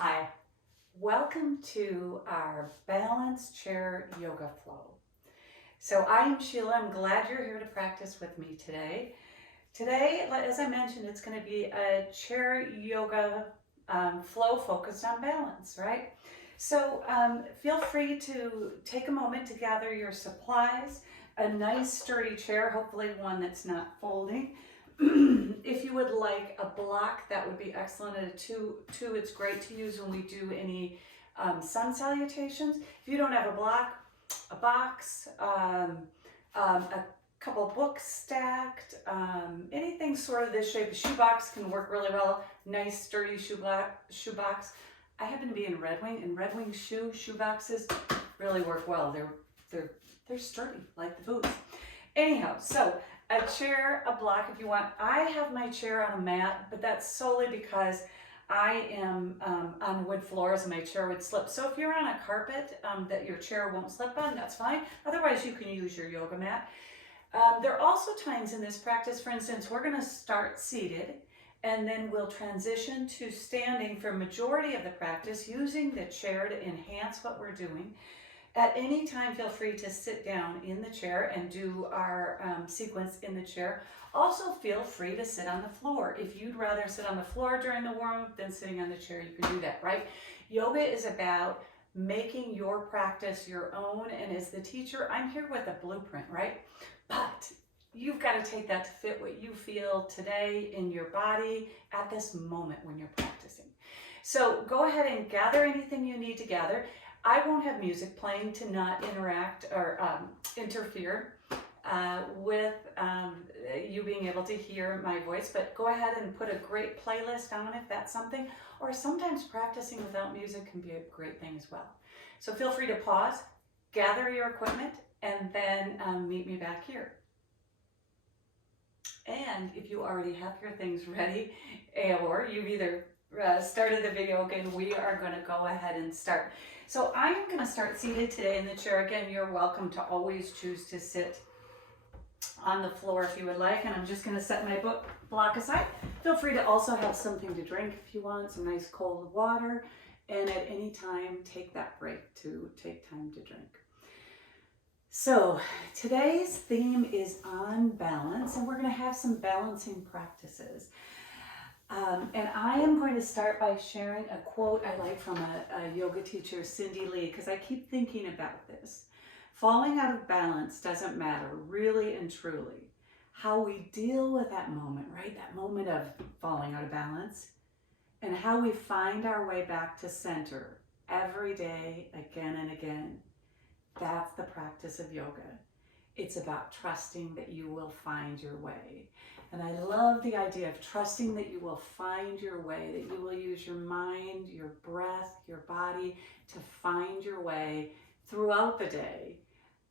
Hi, welcome to our balance chair yoga flow. So I am Sheila. I'm glad you're here to practice with me today. Today, as I mentioned, it's going to be a chair yoga flow focused on balance, right? So feel free to take a moment to gather your supplies, a nice sturdy chair, hopefully one that's not folding. If you would like a block, that would be excellent. And a two, it's great to use when we do any sun salutations. If you don't have a block, a box, a couple books stacked, anything sort of this shape. A shoebox can work really well. Nice sturdy shoebox. I happen to be in Red Wing, and Red Wing shoe boxes really work well. They're sturdy, like the boots. Anyhow, so a chair, a block if you want. I have my chair on a mat, but that's solely because I am on wood floors and my chair would slip. So if you're on a carpet that your chair won't slip on, that's fine. Otherwise, you can use your yoga mat. There are also times in this practice, for instance, we're going to start seated and then we'll transition to standing for majority of the practice using the chair to enhance what we're doing. At any time, feel free to sit down in the chair and do our sequence in the chair. Also, feel free to sit on the floor. If you'd rather sit on the floor during the warm-up than sitting on the chair, you can do that, right? Yoga is about making your practice your own, and as the teacher, I'm here with a blueprint, right? But you've got to take that to fit what you feel today in your body at this moment when you're practicing. So go ahead and gather anything you need to gather. I won't have music playing to not interact or interfere with you being able to hear my voice, but go ahead and put a great playlist on if that's something, or sometimes practicing without music can be a great thing as well. So feel free to pause, gather your equipment, and then meet me back here. And if you already have your things ready, or you've either started the video again, we are going to go ahead and start. So I'm going to start seated today in the chair. Again, you're welcome to always choose to sit on the floor if you would like. And I'm just going to set my block aside. Feel free to also have something to drink if you want, some nice cold water. And at any time, take that break to take time to drink. So today's theme is on balance, and we're going to have some balancing practices. And I am going to start by sharing a quote I like from a yoga teacher, Cyndi Lee, because I keep thinking about this. Falling out of balance doesn't matter, really and truly. How we deal with that moment, right? That moment of falling out of balance, and how we find our way back to center every day, again and again. That's the practice of yoga. It's about trusting that you will find your way. And I love the idea of trusting that you will find your way, that you will use your mind, your breath, your body to find your way throughout the day.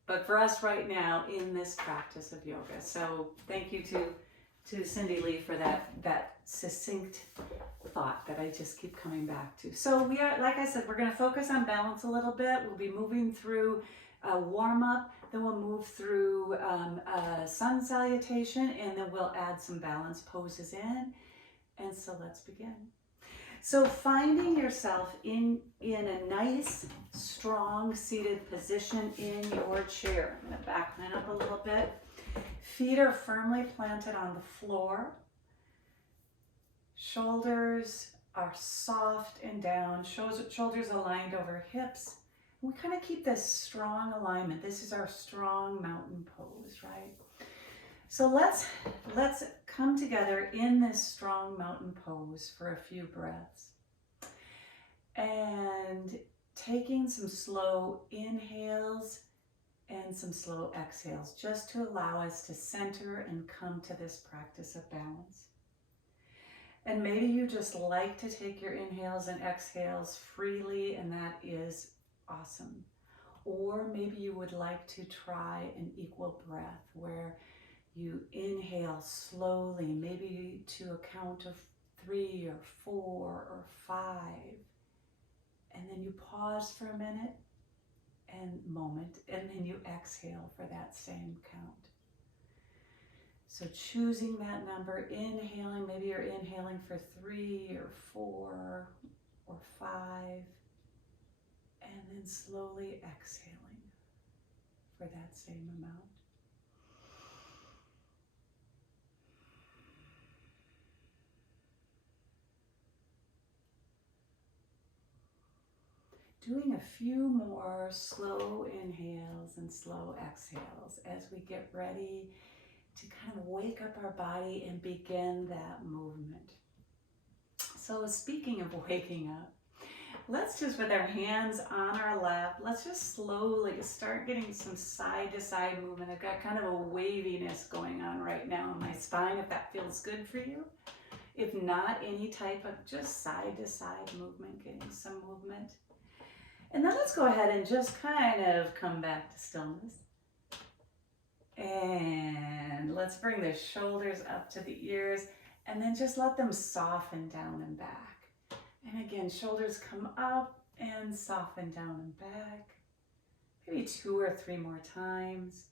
But for us right now in this practice of yoga. So thank you to Cyndi Lee for that succinct thought that I just keep coming back to. So we are, like I said, we're going to focus on balance a little bit. We'll be moving through a warm-up, then we'll move through a sun salutation, and then we'll add some balance poses in. And so let's begin. So finding yourself in a nice, strong seated position in your chair. I'm going to backline up a little bit. Feet are firmly planted on the floor. Shoulders are soft and down. Shoulders aligned over hips. We kind of keep this strong alignment. This is our strong mountain pose, right? So let's come together in this strong mountain pose for a few breaths. And taking some slow inhales and some slow exhales, just to allow us to center and come to this practice of balance. And maybe you just like to take your inhales and exhales freely, and that is awesome. Or maybe you would like to try an equal breath where you inhale slowly, maybe to a count of 3 or 4 or 5. And then you pause for a minute and moment, and then you exhale for that same count. So choosing that number, inhaling, maybe you're inhaling for 3 or 4, or 5, and then slowly exhaling for that same amount. Doing a few more slow inhales and slow exhales as we get ready to kind of wake up our body and begin that movement. So speaking of waking up, let's just, with our hands on our lap, let's just slowly start getting some side to side movement. I've got kind of a waviness going on right now in my spine, if that feels good for you. If not, any type of just side to side movement, getting some movement. And then let's go ahead and just kind of come back to stillness. And let's bring the shoulders up to the ears and then just let them soften down and back. And again, shoulders come up and soften down and back. Maybe 2 or 3 more times.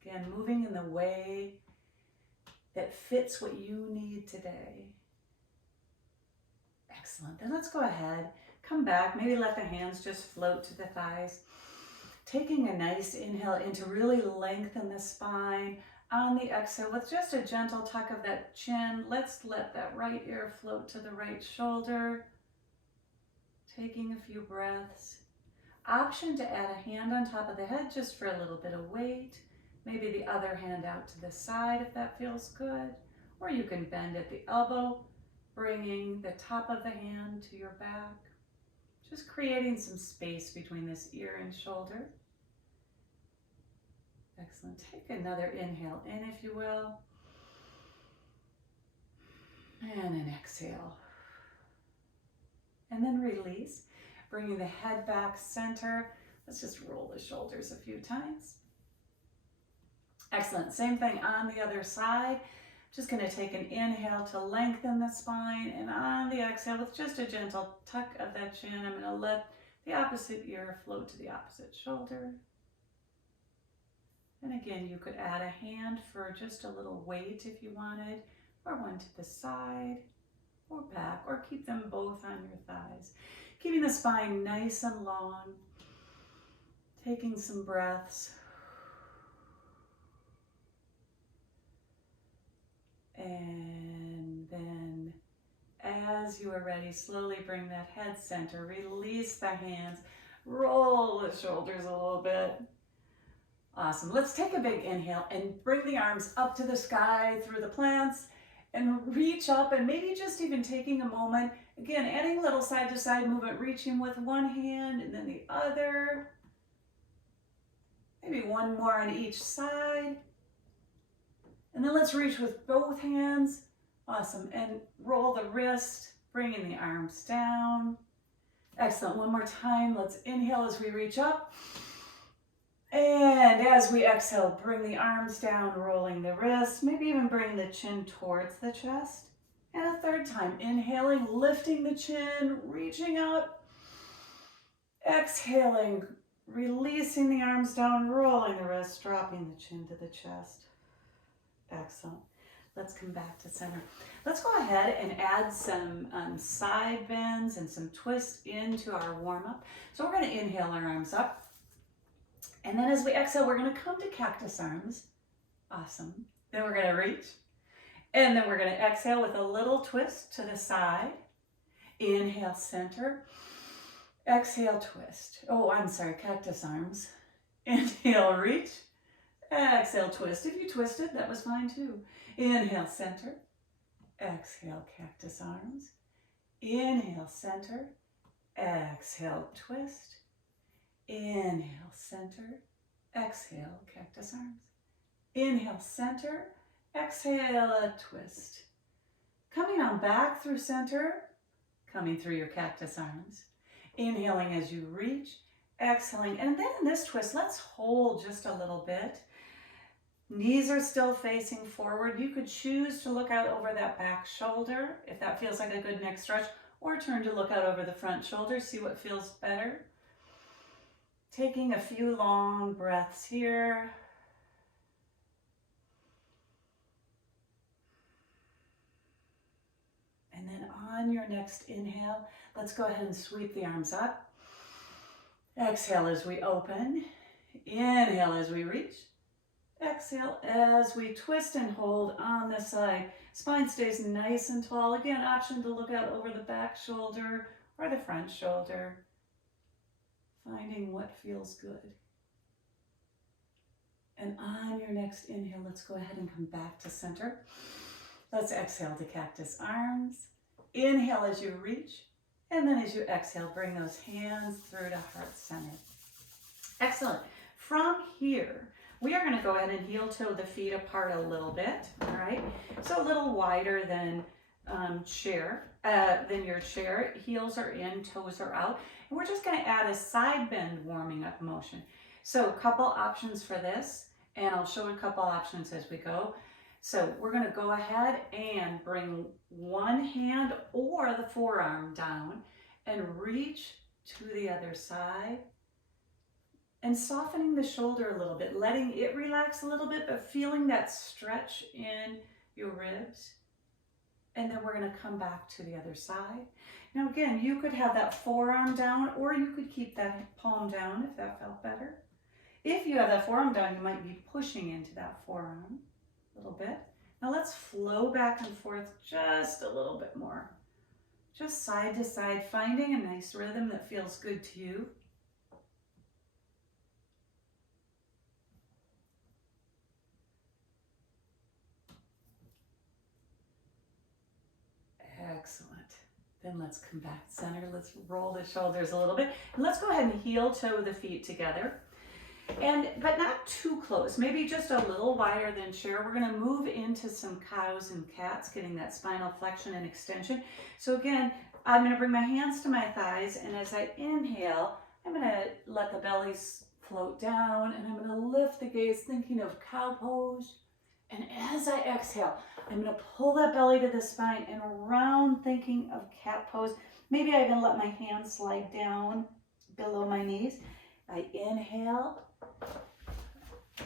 Again, moving in the way that fits what you need today. Excellent. Then let's go ahead, come back, maybe let the hands just float to the thighs. Taking a nice inhale in to really lengthen the spine. On the exhale, with just a gentle tuck of that chin, let's let that right ear float to the right shoulder. Taking a few breaths. Option to add a hand on top of the head just for a little bit of weight. Maybe the other hand out to the side if that feels good. Or you can bend at the elbow, bringing the top of the hand to your back. Just creating some space between this ear and shoulder. Excellent. Take another inhale in, if you will. And an exhale. And then release, bringing the head back center. Let's just roll the shoulders a few times. Excellent. Same thing on the other side. Just going to take an inhale to lengthen the spine, and on the exhale, with just a gentle tuck of that chin, I'm going to let the opposite ear float to the opposite shoulder. And again, you could add a hand for just a little weight if you wanted, or one to the side or back, or keep them both on your thighs. Keeping the spine nice and long, taking some breaths. And then as you are ready, slowly bring that head center, release the hands, roll the shoulders a little bit. Awesome. Let's take a big inhale and bring the arms up to the sky through the plants and reach up, and maybe just even taking a moment, again, adding a little side to side movement, reaching with one hand and then the other. Maybe one more on each side. And then let's reach with both hands. Awesome. And roll the wrist, bringing the arms down. Excellent. One more time. Let's inhale as we reach up. And as we exhale, bring the arms down, rolling the wrists, maybe even bring the chin towards the chest. And a third time, inhaling, lifting the chin, reaching up. Exhaling, releasing the arms down, rolling the wrists, dropping the chin to the chest. Excellent. Let's come back to center. Let's go ahead and add some side bends and some twists into our warm-up. So we're going to inhale our arms up. And then as we exhale, we're going to come to cactus arms. Awesome. Then we're going to reach. And then we're going to exhale with a little twist to the side. Inhale, center. Exhale, twist. Oh, I'm sorry, cactus arms. Inhale, reach. Exhale, twist. If you twisted, that was fine too. Inhale, center. Exhale, cactus arms. Inhale, center. Exhale, twist. Inhale, center. Exhale, cactus arms. Inhale, center. Exhale, a twist. Coming on back through center. Coming through your cactus arms. Inhaling as you reach. Exhaling. And then in this twist, let's hold just a little bit. Knees are still facing forward. You could choose to look out over that back shoulder if that feels like a good neck stretch, or turn to look out over the front shoulder, see what feels better. Taking a few long breaths here. And then on your next inhale, Let's go ahead and sweep the arms up. Exhale as we open. Inhale as we reach. Exhale as we twist and hold on the side. Spine stays nice and tall. Again, option to look out over the back shoulder or the front shoulder. Finding what feels good. And on your next inhale, let's go ahead and come back to center. Let's exhale to cactus arms. Inhale as you reach. And then as you exhale, bring those hands through to heart center. Excellent. From here, we are going to go ahead and heel toe the feet apart a little bit, all right? So a little wider than your chair. Heels are in, toes are out. And we're just going to add a side bend warming up motion. So a couple options for this, and I'll show a couple options as we go. So we're going to go ahead and bring one hand or the forearm down and reach to the other side. And softening the shoulder a little bit, letting it relax a little bit, but feeling that stretch in your ribs. And then we're going to come back to the other side. Now again, you could have that forearm down, or you could keep that palm down if that felt better. If you have that forearm down, you might be pushing into that forearm a little bit. Now let's flow back and forth just a little bit more. Just side to side, finding a nice rhythm that feels good to you. Excellent. Then let's come back center. Let's roll the shoulders a little bit. And let's go ahead and heel toe the feet together. But not too close, maybe just a little wider than chair. We're going to move into some cows and cats, getting that spinal flexion and extension. So again, I'm going to bring my hands to my thighs, and as I inhale, I'm going to let the belly float down, and I'm going to lift the gaze, thinking of cow pose. And as I exhale, I'm going to pull that belly to the spine and round, thinking of cat pose. Maybe I even let my hands slide down below my knees. I inhale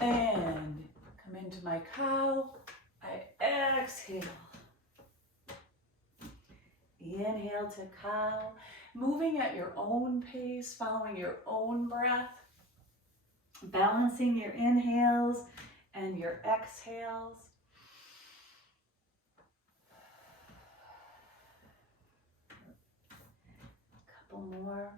and come into my cow. I exhale. Inhale to cow. Moving at your own pace, following your own breath. Balancing your inhales and your exhales. A couple more.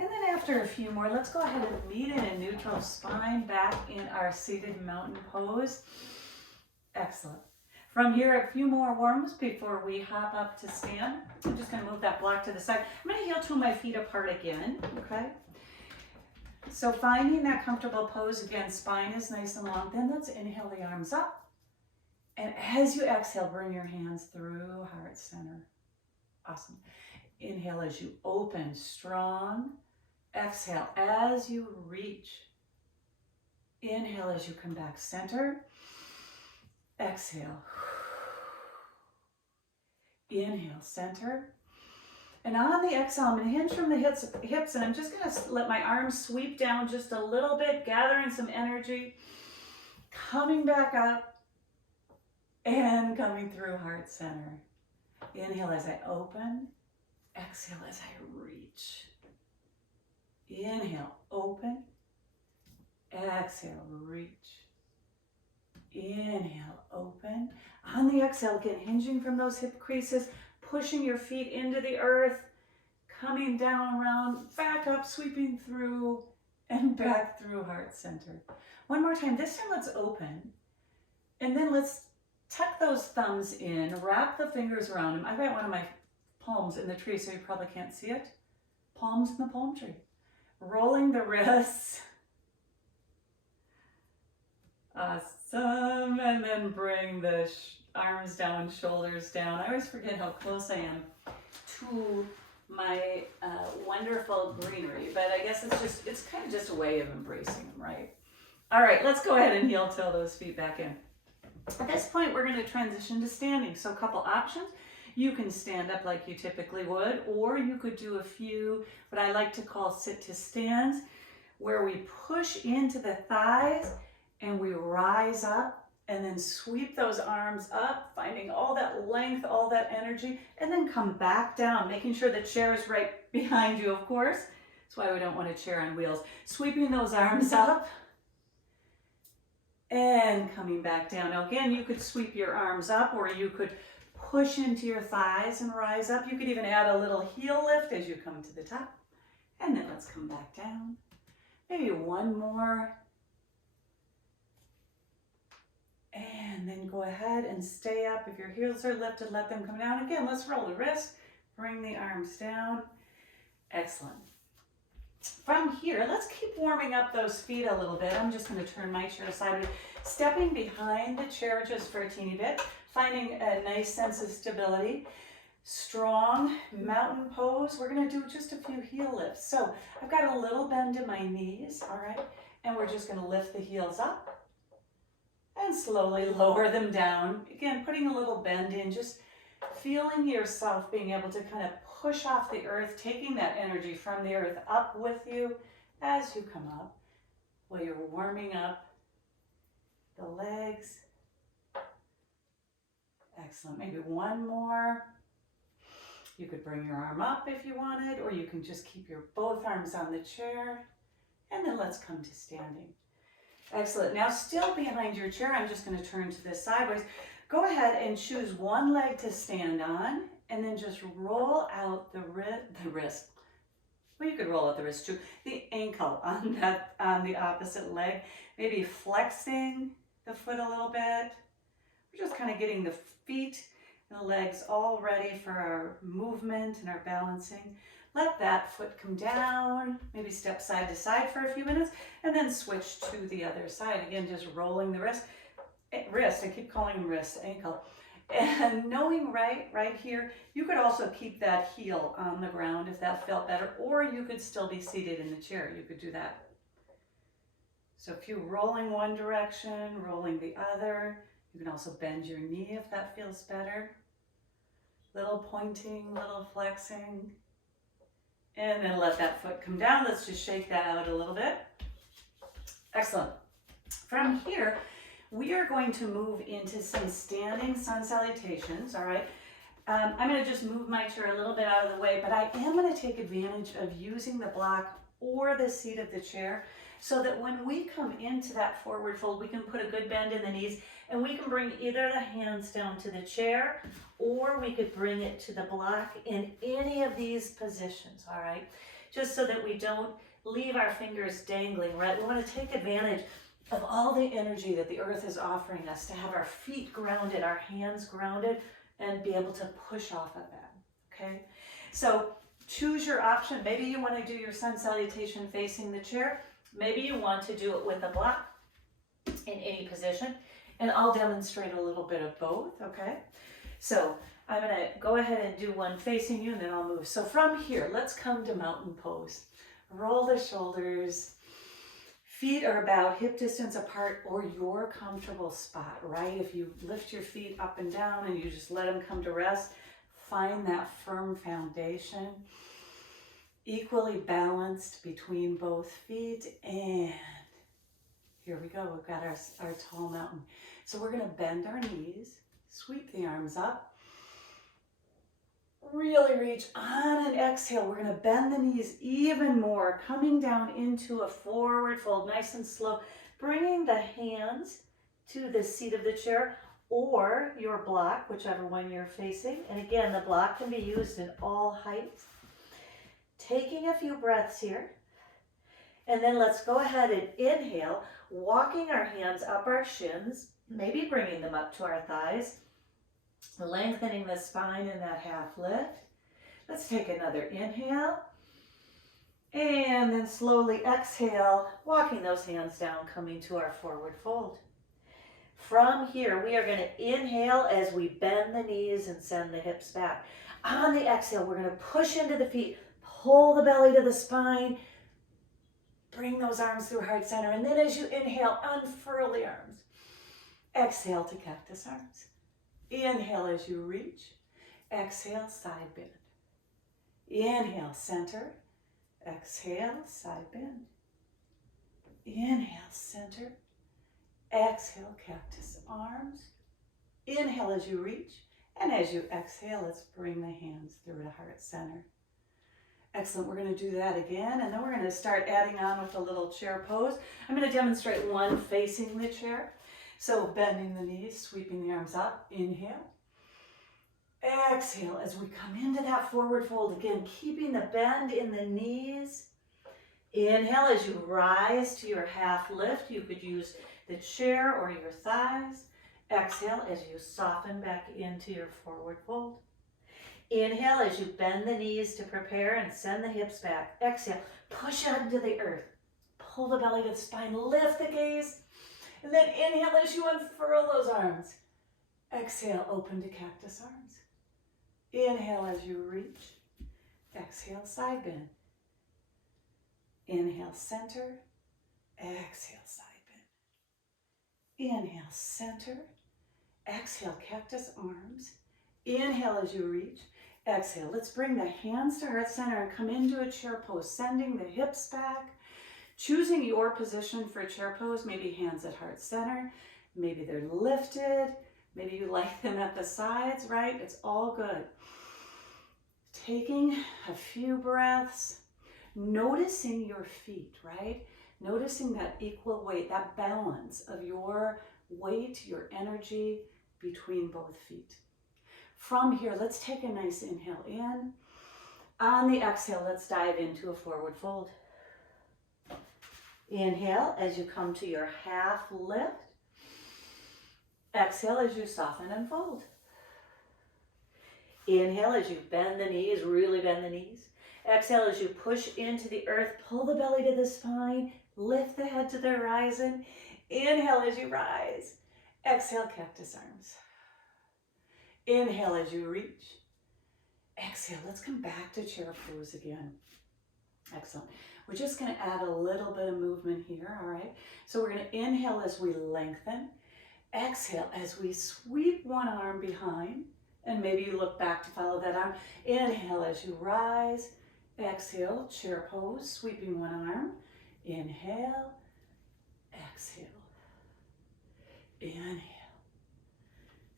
And then after a few more, let's go ahead and meet in a neutral spine back in our seated mountain pose. Excellent. From here, a few more warms before we hop up to stand. I'm just going to move that block to the side. I'm going to heel toe my feet apart again, okay? So finding that comfortable pose, again, spine is nice and long. Then let's inhale the arms up. And as you exhale, bring your hands through heart center. Awesome. Inhale as you open, strong. Exhale as you reach. Inhale as you come back center. Exhale. Inhale, center. And on the exhale, I'm going to hinge from the hips, and I'm just going to let my arms sweep down just a little bit, gathering some energy, coming back up, and coming through heart center. Inhale as I open. Exhale as I reach. Inhale, open. Exhale, reach. Inhale, open. On the exhale, again, hinging from those hip creases, pushing your feet into the earth, coming down, around, back up, sweeping through, and back through heart center. One more time. This time, let's open. And then let's tuck those thumbs in, wrap the fingers around them. I've got one of my palms in the tree, so you probably can't see it. Palms in the palm tree. Rolling the wrists. Awesome. And then bring the arms down, shoulders down. I always forget how close I am to my wonderful greenery, but I guess it's kind of just a way of embracing them, right? All right, let's go ahead and heel toe those feet back in. At this point, we're going to transition to standing. So a couple options. You can stand up like you typically would, or you could do a few, what I like to call sit to stands, where we push into the thighs and we rise up And then sweep those arms up, finding all that length, all that energy, and then come back down, making sure the chair is right behind you, of course. That's why we don't want a chair on wheels. Sweeping those arms up and coming back down. Now again, you could sweep your arms up, or you could push into your thighs and rise up. You could even add a little heel lift as you come to the top. And then let's come back down. Maybe one more. And then go ahead and stay up. If your heels are lifted, let them come down. Again, let's roll the wrist, bring the arms down. Excellent. From here, let's keep warming up those feet a little bit. I'm just going to turn my chair sideways, stepping behind the chair just for a teeny bit, finding a nice sense of stability. Strong mountain pose. We're going to do just a few heel lifts. So I've got a little bend in my knees, all right? And we're just going to lift the heels up and slowly lower them down. Again, putting a little bend in, just feeling yourself being able to kind of push off the earth, taking that energy from the earth up with you as you come up, while you're warming up the legs. Excellent. Maybe one more. You could bring your arm up if you wanted, or you can just keep your both arms on the chair. And then let's come to standing. Excellent. Now still behind your chair, I'm just going to turn to this sideways. Go ahead and choose one leg to stand on, and then just roll out the wrist. Well, you could roll out the wrist too. The ankle on the opposite leg. Maybe flexing the foot a little bit. We're just kind of getting the feet and the legs all ready for our movement and our balancing. Let that foot come down, maybe step side to side for a few minutes, and then switch to the other side. Again, just rolling the wrist, I keep calling them wrist, ankle. And knowing right here, you could also keep that heel on the ground if that felt better, or you could still be seated in the chair. You could do that. So if you're rolling one direction, rolling the other, you can also bend your knee if that feels better. Little pointing, little flexing. And then let that foot come down. Let's just shake that out a little bit. Excellent. From here, we are going to move into some standing sun salutations, all right? I'm going to just move my chair a little bit out of the way, but I am going to take advantage of using the block or the seat of the chair so that when we come into that forward fold, we can put a good bend in the knees, and we can bring either the hands down to the chair, or we could bring it to the block in any of these positions, all right? Just so that we don't leave our fingers dangling, right? We want to take advantage of all the energy that the earth is offering us to have our feet grounded, our hands grounded, and be able to push off of that, okay? So choose your option. Maybe you want to do your sun salutation facing the chair. Maybe you want to do it with a block in any position, and I'll demonstrate a little bit of both, okay? So I'm going to go ahead and do one facing you, and then I'll move. So from here, let's come to mountain pose. Roll the shoulders. Feet are about hip distance apart, or your comfortable spot, right? If you lift your feet up and down and you just let them come to rest, find that firm foundation. Equally balanced between both feet, and here we go. We've got our tall mountain. So we're going to bend our knees, sweep the arms up, really reach on an exhale. We're going to bend the knees even more, coming down into a forward fold, nice and slow, bringing the hands to the seat of the chair or your block, whichever one you're facing. And again, the block can be used in all heights. Taking a few breaths here, and then let's go ahead and inhale, walking our hands up our shins, maybe bringing them up to our thighs, lengthening the spine in that half lift. Let's take another inhale, and then slowly exhale, walking those hands down, coming to our forward fold. From here, we are going to inhale as we bend the knees and send the hips back. On the exhale, we're going to push into the feet, pull the belly to the spine, bring those arms through heart center, and then as you inhale, unfurl the arms. Exhale to cactus arms. Inhale as you reach. Exhale, side bend. Inhale, center. Exhale, side bend. Inhale, center. Exhale, cactus arms. Inhale as you reach. And as you exhale, let's bring the hands through to heart center. Excellent, we're gonna do that again, and then we're gonna start adding on with a little chair pose. I'm gonna demonstrate one facing the chair. So bending the knees, sweeping the arms up, inhale. Exhale as we come into that forward fold again, keeping the bend in the knees. Inhale as you rise to your half lift. You could use the chair or your thighs. Exhale as you soften back into your forward fold. Inhale as you bend the knees to prepare and send the hips back. Exhale, push out into the earth. Pull the belly to the spine, lift the gaze. And then inhale as you unfurl those arms. Exhale, open to cactus arms. Inhale as you reach. Exhale, side bend. Inhale, center. Exhale, side bend. Inhale, center. Exhale, cactus arms. Inhale as you reach. Exhale. Let's bring the hands to heart center and come into a chair pose, sending the hips back. Choosing your position for a chair pose, maybe hands at heart center, maybe they're lifted, maybe you like them at the sides, right? It's all good. Taking a few breaths, noticing your feet, right? Noticing that equal weight, that balance of your weight, your energy between both feet. From here, let's take a nice inhale in. On the exhale, let's dive into a forward fold. Inhale as you come to your half lift. Exhale as you soften and fold. Inhale as you bend the knees, really bend the knees. Exhale as you push into the earth, pull the belly to the spine, lift the head to the horizon. Inhale as you rise. Exhale, cactus arms. Inhale as you reach. Exhale, let's come back to chair pose again. Excellent. We're just going to add a little bit of movement here, all right? So we're going to inhale as we lengthen. Exhale as we sweep one arm behind, and maybe you look back to follow that arm. Inhale as you rise. Exhale, chair pose, sweeping one arm. Inhale. Exhale. Inhale.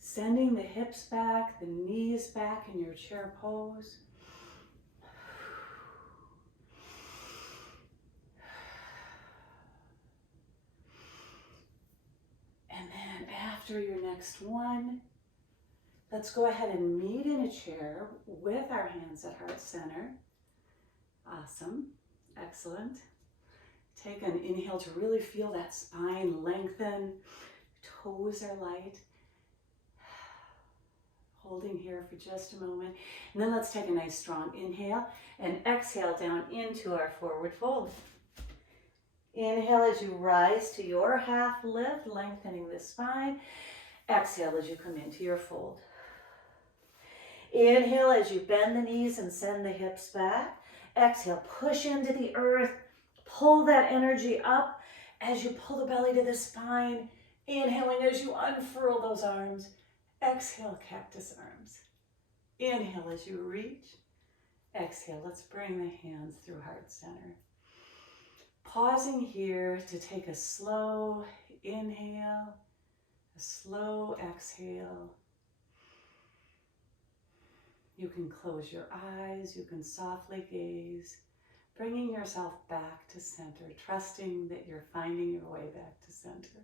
Sending the hips back, the knees back in your chair pose. And then after your next one, let's go ahead and meet in a chair with our hands at heart center. Awesome. Excellent. Take an inhale to really feel that spine lengthen. Toes are light. Holding here for just a moment. And then let's take a nice strong inhale and exhale down into our forward fold. Inhale as you rise to your half lift, lengthening the spine. Exhale as you come into your fold. Inhale as you bend the knees and send the hips back. Exhale, push into the earth. Pull that energy up as you pull the belly to the spine. Inhaling as you unfurl those arms. Exhale, cactus arms. Inhale as you reach. Exhale, let's bring the hands through heart center. Pausing here to take a slow inhale, a slow exhale. You can close your eyes, you can softly gaze, bringing yourself back to center, trusting that you're finding your way back to center.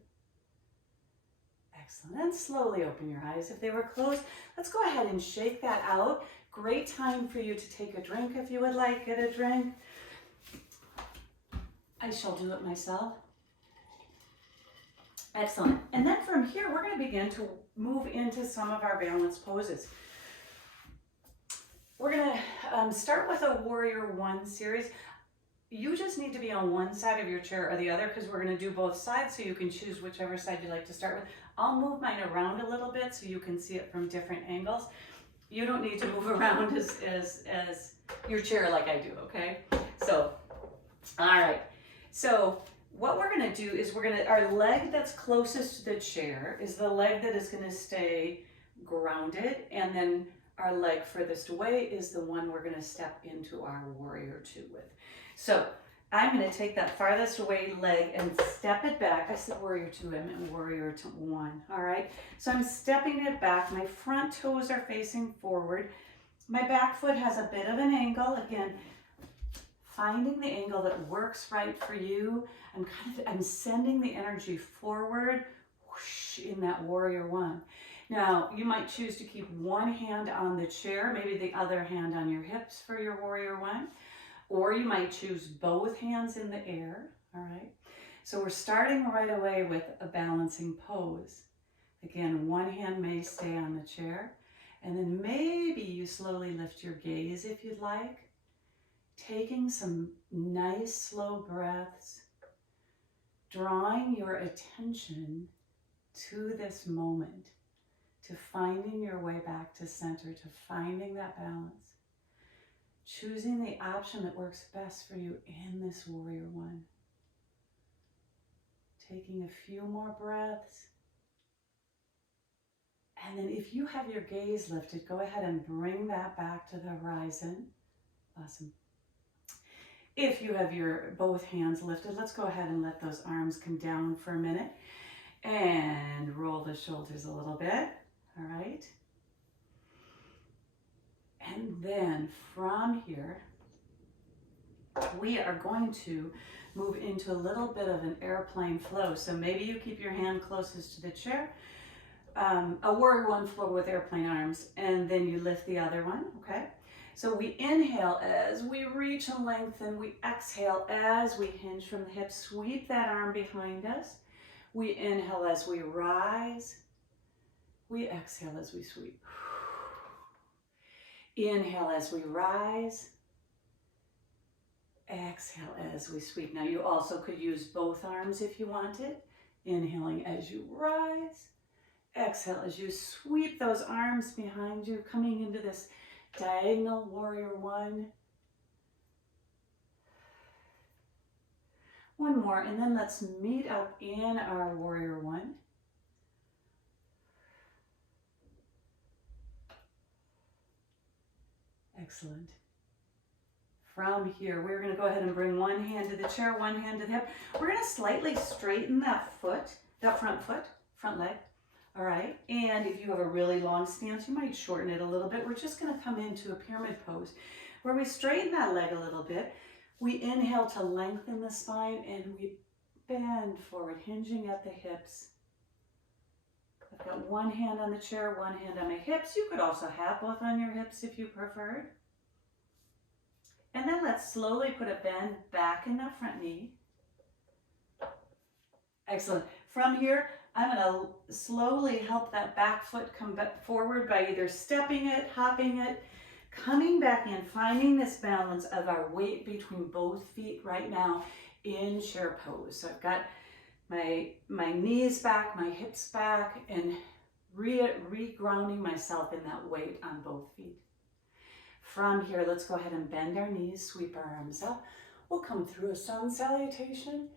Excellent. And slowly open your eyes. If they were closed, let's go ahead and shake that out. Great time for you to take a drink if you would like. Get a drink. I shall do it myself. Excellent. And then from here, we're going to begin to move into some of our balance poses. We're going to start with a Warrior One series. You just need to be on one side of your chair or the other because we're going to do both sides, so you can choose whichever side you like to start with. I'll move mine around a little bit so you can see it from different angles. You don't need to move around as your chair like I do, okay? So, all right. So what we're going to do is our leg that's closest to the chair is the leg that is going to stay grounded, and then our leg furthest away is the one we're going to step into our Warrior Two with. So I'm going to take that farthest away leg and step it back. I said warrior two, I meant warrior one. All right. So I'm stepping it back. My front toes are facing forward. My back foot has a bit of an angle. Again, finding the angle that works right for you. I'm sending the energy forward, whoosh, in that warrior one. Now, you might choose to keep one hand on the chair, maybe the other hand on your hips for your warrior one. Or you might choose both hands in the air, all right? So we're starting right away with a balancing pose. Again, one hand may stay on the chair, and then maybe you slowly lift your gaze if you'd like, taking some nice slow breaths, drawing your attention to this moment, to finding your way back to center, to finding that balance. Choosing the option that works best for you in this warrior one. Taking a few more breaths. And then if you have your gaze lifted, go ahead and bring that back to the horizon. Awesome. If you have your both hands lifted, let's go ahead and let those arms come down for a minute. And roll the shoulders a little bit. All right. And then from here, we are going to move into a little bit of an airplane flow. So maybe you keep your hand closest to the chair, a warrior one flow with airplane arms, and then you lift the other one, okay? So we inhale as we reach and lengthen. We exhale as we hinge from the hips. Sweep that arm behind us. We inhale as we rise. We exhale as we sweep. Inhale as we rise. Exhale as we sweep. Now you also could use both arms if you wanted. Inhaling as you rise. Exhale as you sweep those arms behind you, coming into this diagonal warrior one. One more, and then let's meet up in our warrior one. Excellent. From here, we're going to go ahead and bring one hand to the chair, one hand to the hip. We're going to slightly straighten that foot, that front leg. All right. And if you have a really long stance, you might shorten it a little bit. We're just going to come into a pyramid pose where we straighten that leg a little bit. We inhale to lengthen the spine and we bend forward, hinging at the hips. I've got one hand on the chair, one hand on my hips. You could also have both on your hips if you preferred. And then let's slowly put a bend back in that front knee. Excellent. From here, I'm going to slowly help that back foot come back forward by either stepping it, hopping it, coming back in, finding this balance of our weight between both feet right now in chair pose. So I've got my knees back, my hips back, and re-grounding myself in that weight on both feet. From here, let's go ahead and bend our knees, sweep our arms up. We'll come through a sun salutation.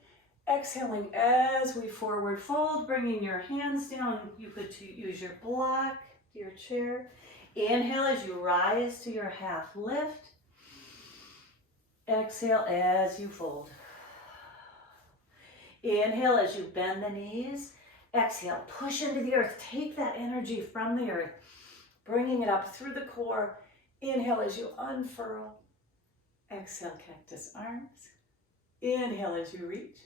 Exhaling as we forward fold, bringing your hands down. You could use your block, your chair. Inhale as you rise to your half lift. Exhale as you fold. Inhale as you bend the knees. Exhale, push into the earth. Take that energy from the earth, bringing it up through the core. Inhale as you unfurl. Exhale, cactus arms. Inhale as you reach.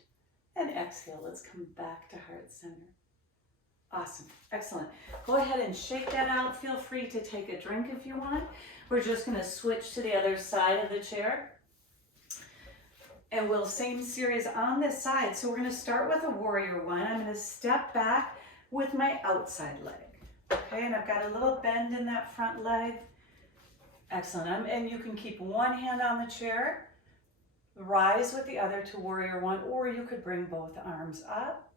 And exhale, let's come back to heart center. Awesome, excellent. Go ahead and shake that out. Feel free to take a drink if you want. We're just gonna switch to the other side of the chair. And we'll same series on this side. So we're gonna start with a warrior one. I'm gonna step back with my outside leg. Okay, and I've got a little bend in that front leg. Excellent, and you can keep one hand on the chair, rise with the other to warrior one, or you could bring both arms up.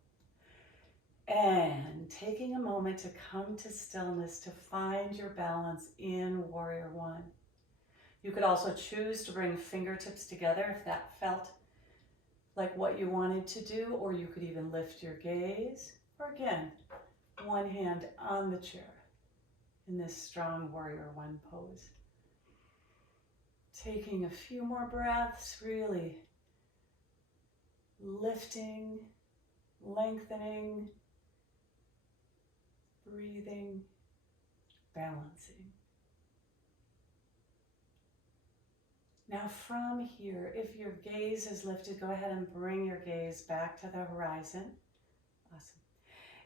And taking a moment to come to stillness to find your balance in warrior one. You could also choose to bring fingertips together if that felt like what you wanted to do, or you could even lift your gaze, or again, one hand on the chair in this strong warrior one pose. Taking a few more breaths, really lifting, lengthening, breathing, balancing. Now from here, if your gaze is lifted, go ahead and bring your gaze back to the horizon. Awesome.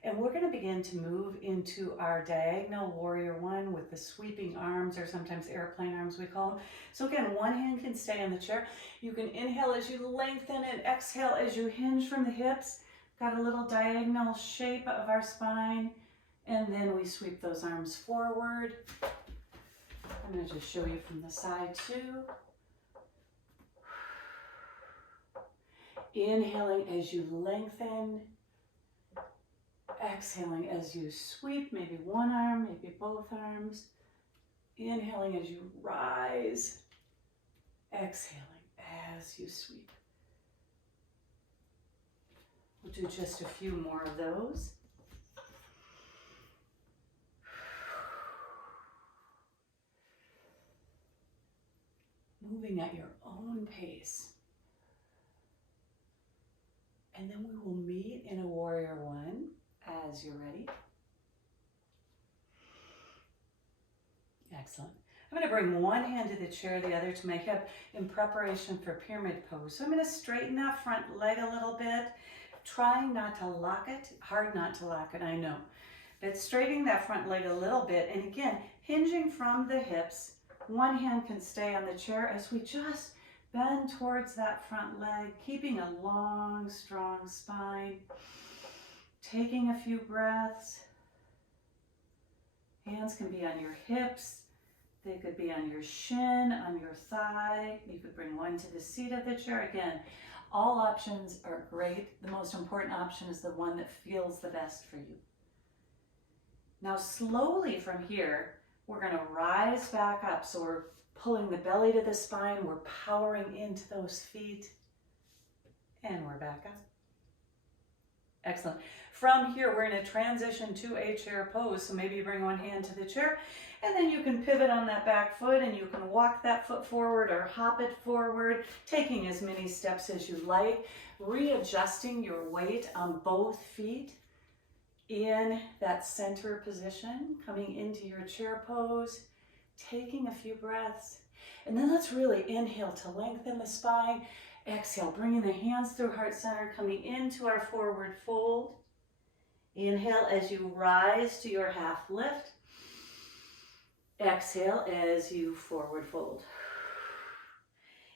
And we're going to begin to move into our diagonal warrior one with the sweeping arms, or sometimes airplane arms we call them. So again, one hand can stay on the chair. You can inhale as you lengthen and exhale as you hinge from the hips. Got a little diagonal shape of our spine. And then we sweep those arms forward. I'm going to just show you from the side too. Inhaling as you lengthen. Exhaling as you sweep, maybe one arm, maybe both arms. Inhaling as you rise. Exhaling as you sweep. We'll do just a few more of those. Moving at your own pace. And then we will meet in a warrior one as you're ready. Excellent. I'm going to bring one hand to the chair, the other to my hip in preparation for pyramid pose. So I'm going to straighten that front leg a little bit, trying not to lock it. Hard not to lock it, I know. But straightening that front leg a little bit, and again, hinging from the hips. One hand can stay on the chair as we just bend towards that front leg, keeping a long, strong spine. Taking a few breaths. Hands can be on your hips. They could be on your shin, on your thigh. You could bring one to the seat of the chair. Again, all options are great. The most important option is the one that feels the best for you. Now slowly from here, we're going to rise back up. So we're pulling the belly to the spine. We're powering into those feet. And we're back up. Excellent. From here, we're going to transition to a chair pose. So maybe you bring one hand to the chair, and then you can pivot on that back foot, and you can walk that foot forward or hop it forward, taking as many steps as you like, readjusting your weight on both feet in that center position, coming into your chair pose, taking a few breaths. And then let's really inhale to lengthen the spine. Exhale, bringing the hands through heart center, coming into our forward fold. Inhale as you rise to your half lift. Exhale as you forward fold.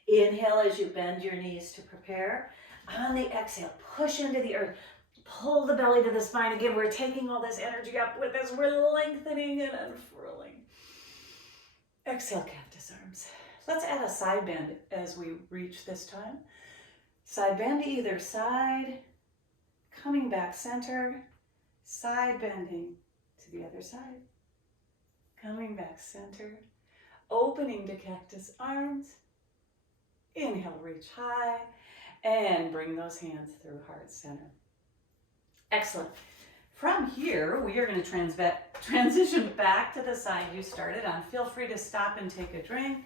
Inhale as you bend your knees to prepare. On the exhale, push into the earth. Pull the belly to the spine. Again, we're taking all this energy up with us. We're lengthening and unfurling. Exhale, cactus arms. Let's add a side bend as we reach this time. Side bend to either side. Coming back center. Side bending to the other side. Coming back center. Opening to cactus arms. Inhale, reach high. And bring those hands through heart center. Excellent. From here, we are going to transition back to the side you started on. Feel free to stop and take a drink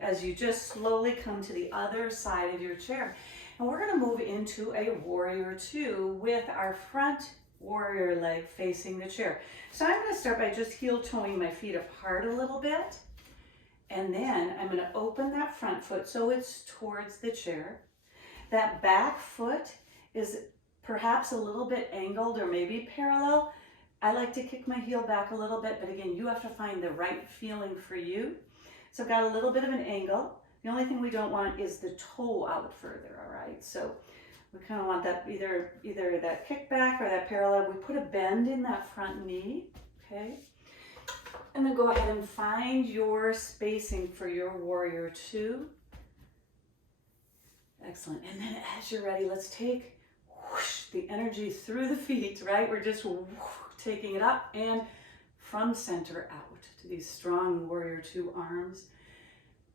as you just slowly come to the other side of your chair. And we're going to move into a warrior two with our front warrior leg facing the chair. So I'm going to start by just heel toeing my feet apart a little bit. And then I'm going to open that front foot so it's towards the chair. That back foot is perhaps a little bit angled or maybe parallel. I like to kick my heel back a little bit, but again, you have to find the right feeling for you. So I've got a little bit of an angle. The only thing we don't want is the toe out further, all right? So we kind of want that either that kickback or that parallel. We put a bend in that front knee, okay? And then go ahead and find your spacing for your warrior two. Excellent. And then as you're ready, let's take whoosh, the energy through the feet, right? We're just whoosh, taking it up and from center out to these strong warrior two arms.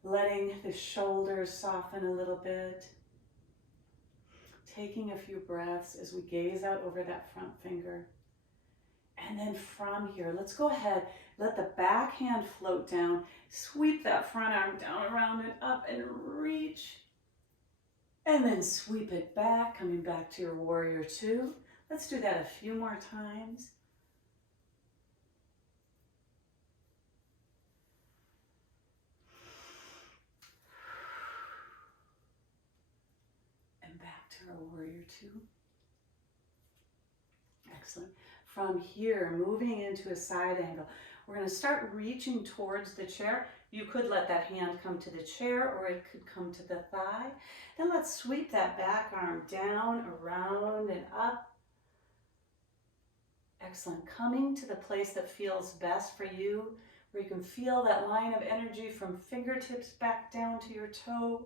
Letting the shoulders soften a little bit. Taking a few breaths as we gaze out over that front finger. And then from here, let's go ahead, let the back hand float down, sweep that front arm down around and up and reach. And then sweep it back, coming back to your warrior two. Let's do that a few more times. And back to our warrior two. Excellent. From here, moving into a side angle, we're going to start reaching towards the chair. You could let that hand come to the chair, or it could come to the thigh. Then let's sweep that back arm down, around, and up. Excellent. Coming to the place that feels best for you, where you can feel that line of energy from fingertips back down to your toe.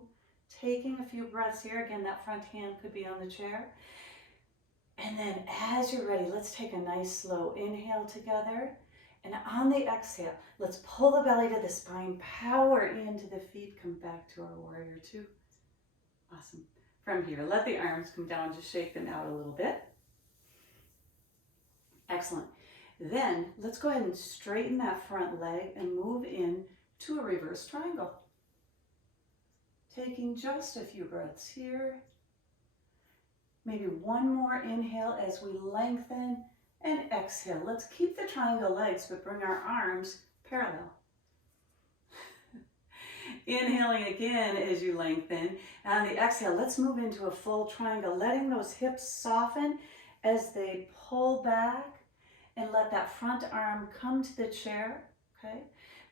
Taking a few breaths here. Again, that front hand could be on the chair. And then as you're ready, let's take a nice slow inhale together. And on the exhale, let's pull the belly to the spine, power into the feet, come back to our warrior two. Awesome. From here, let the arms come down, just shake them out a little bit. Excellent. Then let's go ahead and straighten that front leg and move in to a reverse triangle. Taking just a few breaths here. Maybe one more inhale as we lengthen, and exhale. Let's keep the triangle legs, but bring our arms parallel. Inhaling again as you lengthen. On the exhale, let's move into a full triangle, letting those hips soften as they pull back, and let that front arm come to the chair, okay?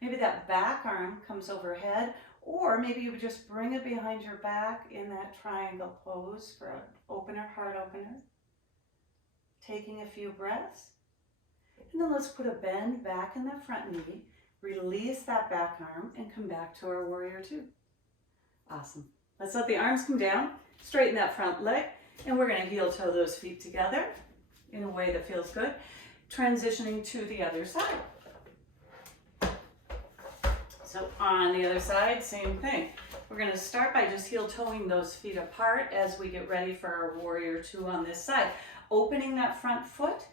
Maybe that back arm comes overhead, or maybe you would just bring it behind your back in that triangle pose for an opener, heart opener. Taking a few breaths. And then let's put a bend back in that front knee, release that back arm, and come back to our warrior two. Awesome. Let's let the arms come down, straighten that front leg, and we're going to heel toe those feet together in a way that feels good. Transitioning to the other side. So on the other side, same thing. We're going to start by just heel toeing those feet apart as we get ready for our warrior two on this side. Opening that front foot,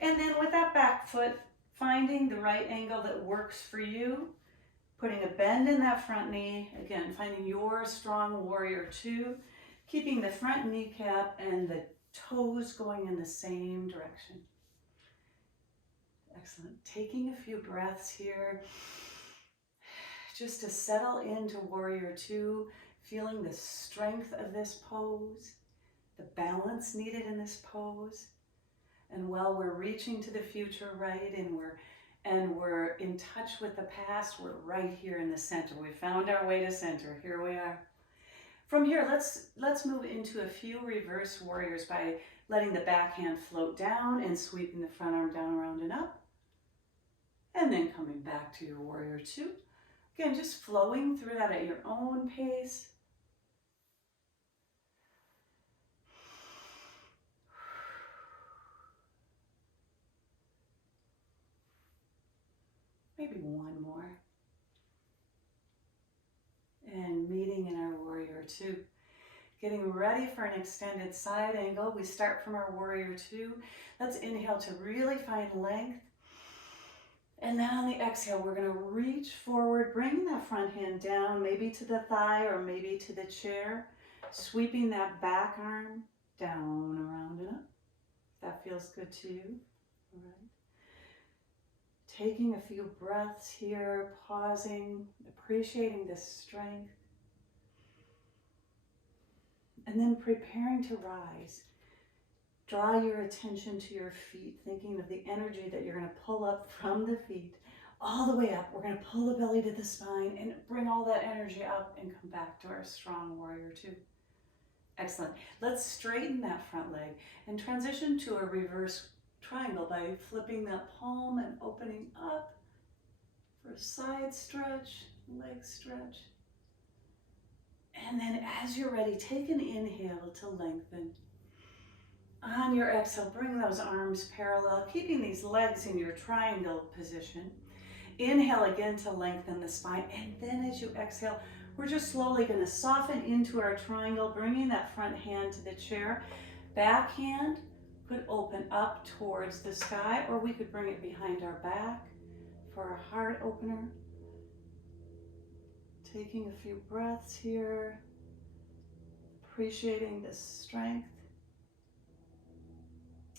and then with that back foot, finding the right angle that works for you, putting a bend in that front knee, again, finding your strong warrior two, keeping the front kneecap and the toes going in the same direction. Excellent. Taking a few breaths here, just to settle into warrior two, feeling the strength of this pose, the balance needed in this pose. And while we're reaching to the future, right, and we're in touch with the past, we're right here in the center. We found our way to center. Here we are. From here, let's move into a few reverse warriors by letting the back hand float down and sweeping the front arm down, around, and up. And then coming back to your warrior two. Again, just flowing through that at your own pace. Maybe one more. And meeting in our warrior two. Getting ready for an extended side angle. We start from our warrior two. Let's inhale to really find length. And then on the exhale, we're going to reach forward, bringing that front hand down, maybe to the thigh or maybe to the chair. Sweeping that back arm down, around, and up. If that feels good to you. All right. Taking a few breaths here, pausing, appreciating this strength. And then preparing to rise. Draw your attention to your feet, thinking of the energy that you're going to pull up from the feet all the way up. We're going to pull the belly to the spine and bring all that energy up and come back to our strong warrior two. Excellent. Let's straighten that front leg and transition to a reverse triangle by flipping that palm and opening up for a side stretch, leg stretch. And then as you're ready, take an inhale to lengthen. On your exhale, bring those arms parallel, keeping these legs in your triangle position. Inhale again to lengthen the spine. And then as you exhale, we're just slowly going to soften into our triangle, bringing that front hand to the chair. Back hand could open up towards the sky, or we could bring it behind our back for a heart opener. Taking a few breaths here. appreciating this strength.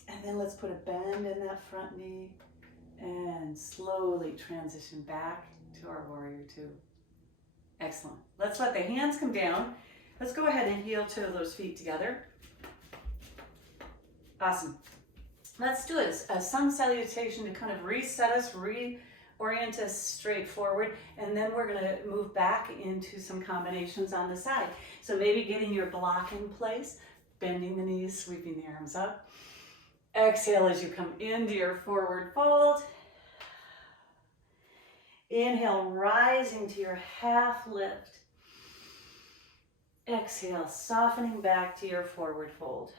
And then let's put a bend in that front knee and slowly transition back to our warrior two. Excellent. Let's let the hands come down. Let's go ahead and heel to those feet together. Awesome. Let's do a sun salutation to kind of reset us, reorient us straight forward, and then we're going to move back into some combinations on the side. So maybe getting your block in place, bending the knees, sweeping the arms up. Exhale as you come into your forward fold. Inhale, rising to your half lift. Exhale, softening back to your forward fold.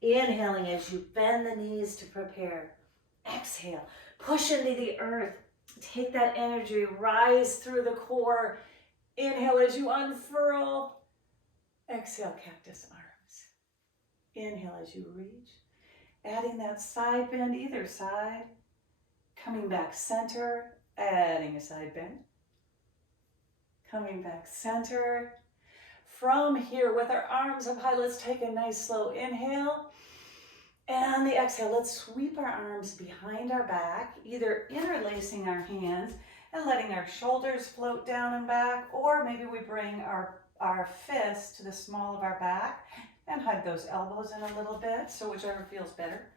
Inhaling as you bend the knees to prepare. Exhale, push into the earth. Take that energy, rise through the core. Inhale as you unfurl. Exhale, cactus arms. Inhale as you reach. Adding that side bend either side. Coming back center, adding a side bend. Coming back center. From here, with our arms up high, let's take a nice slow inhale. And on the exhale, let's sweep our arms behind our back, either interlacing our hands and letting our shoulders float down and back, or maybe we bring our fists to the small of our back and hug those elbows in a little bit, so whichever feels better.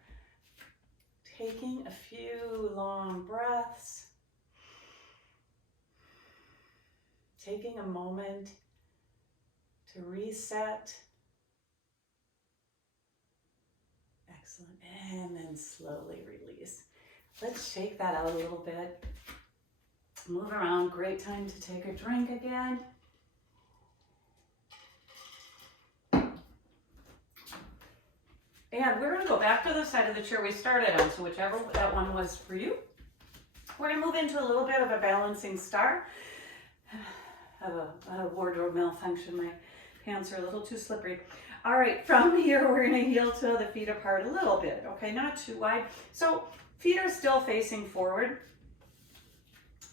Taking a few long breaths. Taking a moment to reset. Excellent. And then slowly release. Let's shake that out a little bit. Move around. Great time to take a drink again. And we're going to go back to the side of the chair we started on, so whichever that one was for you. We're going to move into a little bit of a balancing star. I have a wardrobe malfunction. My pants are a little too slippery. All right, from here, we're going to heel to the feet apart a little bit, okay? Not too wide. So feet are still facing forward.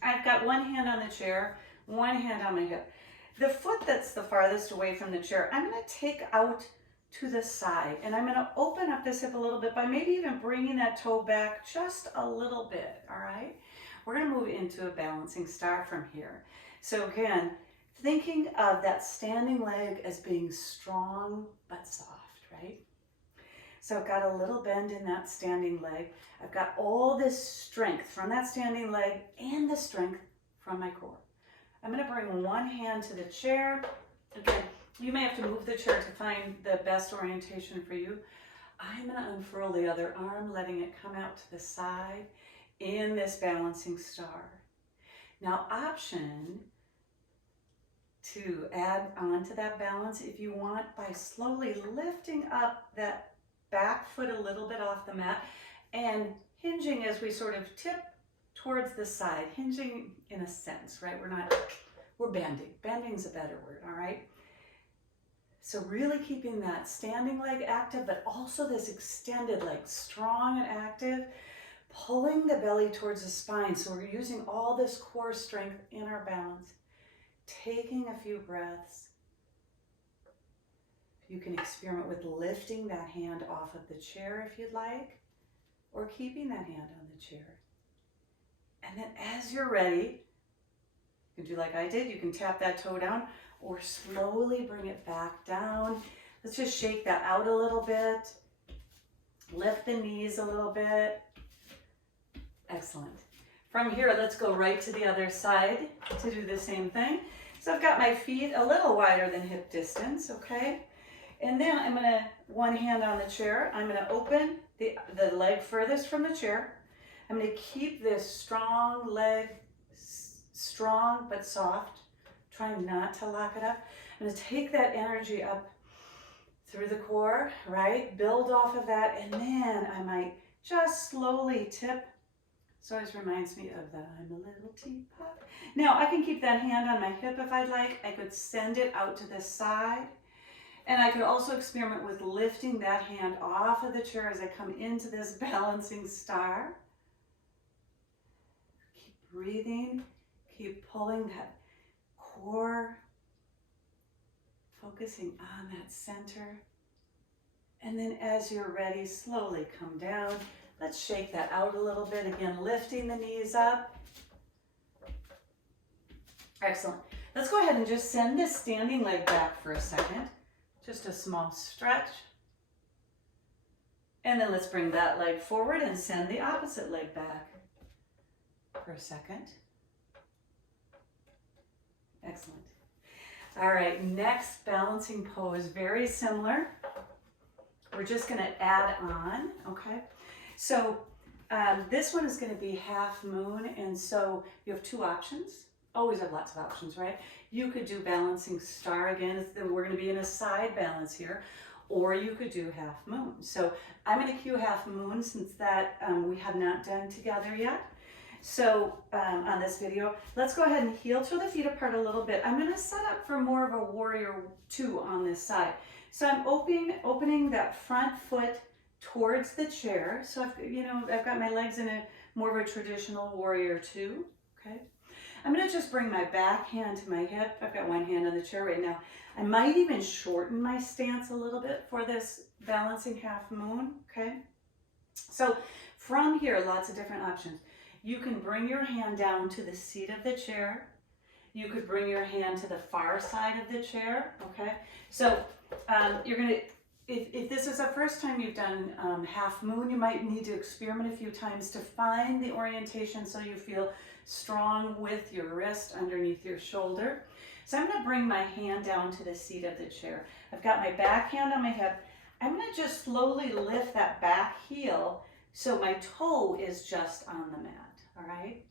I've got one hand on the chair, one hand on my hip. The foot that's the farthest away from the chair, I'm going to take out to the side, and I'm going to open up this hip a little bit by maybe even bringing that toe back just a little bit, all right? We're going to move into a balancing star from here. So again, thinking of that standing leg as being strong but soft, right? So I've got a little bend in that standing leg. I've got all this strength from that standing leg and the strength from my core. I'm going to bring one hand to the chair. Again, you may have to move the chair to find the best orientation for you. I'm going to unfurl the other arm, letting it come out to the side in this balancing star. Now, option to add on to that balance if you want by slowly lifting up that back foot a little bit off the mat and hinging as we sort of tip towards the side, hinging in a sense, right? We're bending. Bending's a better word, all right? So really keeping that standing leg active, but also this extended leg strong and active, pulling the belly towards the spine. So we're using all this core strength in our balance. Taking a few breaths. You can experiment with lifting that hand off of the chair if you'd like, or keeping that hand on the chair. And then as you're ready, you can do like I did. You can tap that toe down or slowly bring it back down. Let's just shake that out a little bit. Lift the knees a little bit. Excellent. From here, let's go right to the other side to do the same thing. So I've got my feet a little wider than hip distance, okay? And then I'm gonna, one hand on the chair, I'm gonna open the leg furthest from the chair. I'm gonna keep this strong leg, strong but soft, trying not to lock it up. I'm gonna take that energy up through the core, right? Build off of that, and then I might just slowly tip. So always reminds me of the I'm a little teapot. Now I can keep that hand on my hip if I'd like. I could send it out to the side. And I could also experiment with lifting that hand off of the chair as I come into this balancing star. Keep breathing, keep pulling that core focusing on that center. And then as you're ready, slowly come down. Let's shake that out a little bit. Again, lifting the knees up. Excellent. Let's go ahead and just send this standing leg back for a second. Just a small stretch. And then let's bring that leg forward and send the opposite leg back for a second. Excellent. All right, next balancing pose, very similar. We're just going to add on, okay? So this one is going to be half moon, and so you have two options. Always have lots of options, right? You could do balancing star again. We're going to be in a side balance here, or you could do half moon. So I'm going to cue half moon since that we have not done together yet. So on this video, let's go ahead and heel toe the feet apart a little bit. I'm going to set up for more of a warrior two on this side. So I'm opening that front foot towards the chair. So I've got my legs in a more of a traditional warrior two. Okay. I'm going to just bring my back hand to my hip. I've got one hand on the chair right now. I might even shorten my stance a little bit for this balancing half moon. Okay. So from here, lots of different options. You can bring your hand down to the seat of the chair. You could bring your hand to the far side of the chair, okay? So you're gonna, if this is the first time you've done half moon, you might need to experiment a few times to find the orientation so you feel strong with your wrist underneath your shoulder. So I'm gonna bring my hand down to the seat of the chair. I've got my back hand on my hip. I'm gonna just slowly lift that back heel so my toe is just on the mat. All right.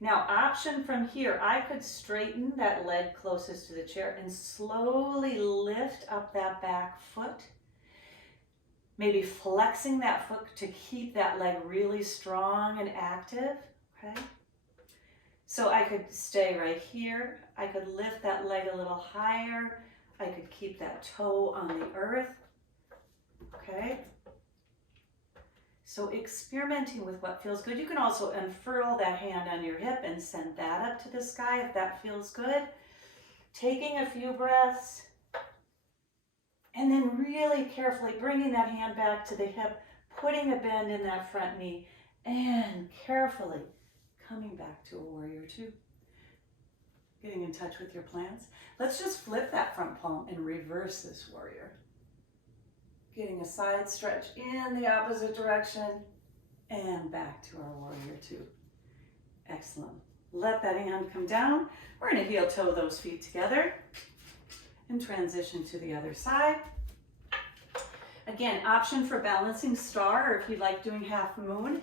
Now, option from here, I could straighten that leg closest to the chair and slowly lift up that back foot. Maybe flexing that foot to keep that leg really strong and active. Okay. So I could stay right here. I could lift that leg a little higher. I could keep that toe on the earth. Okay. So experimenting with what feels good. You can also unfurl that hand on your hip and send that up to the sky if that feels good. Taking a few breaths and then really carefully bringing that hand back to the hip, putting a bend in that front knee and carefully coming back to a warrior two. Getting in touch with your plants. Let's just flip that front palm and reverse this warrior. Getting a side stretch in the opposite direction and back to our warrior two. Excellent. Let that hand come down. We're going to heel toe those feet together and transition to the other side. Again, option for balancing star, or if you like doing half moon.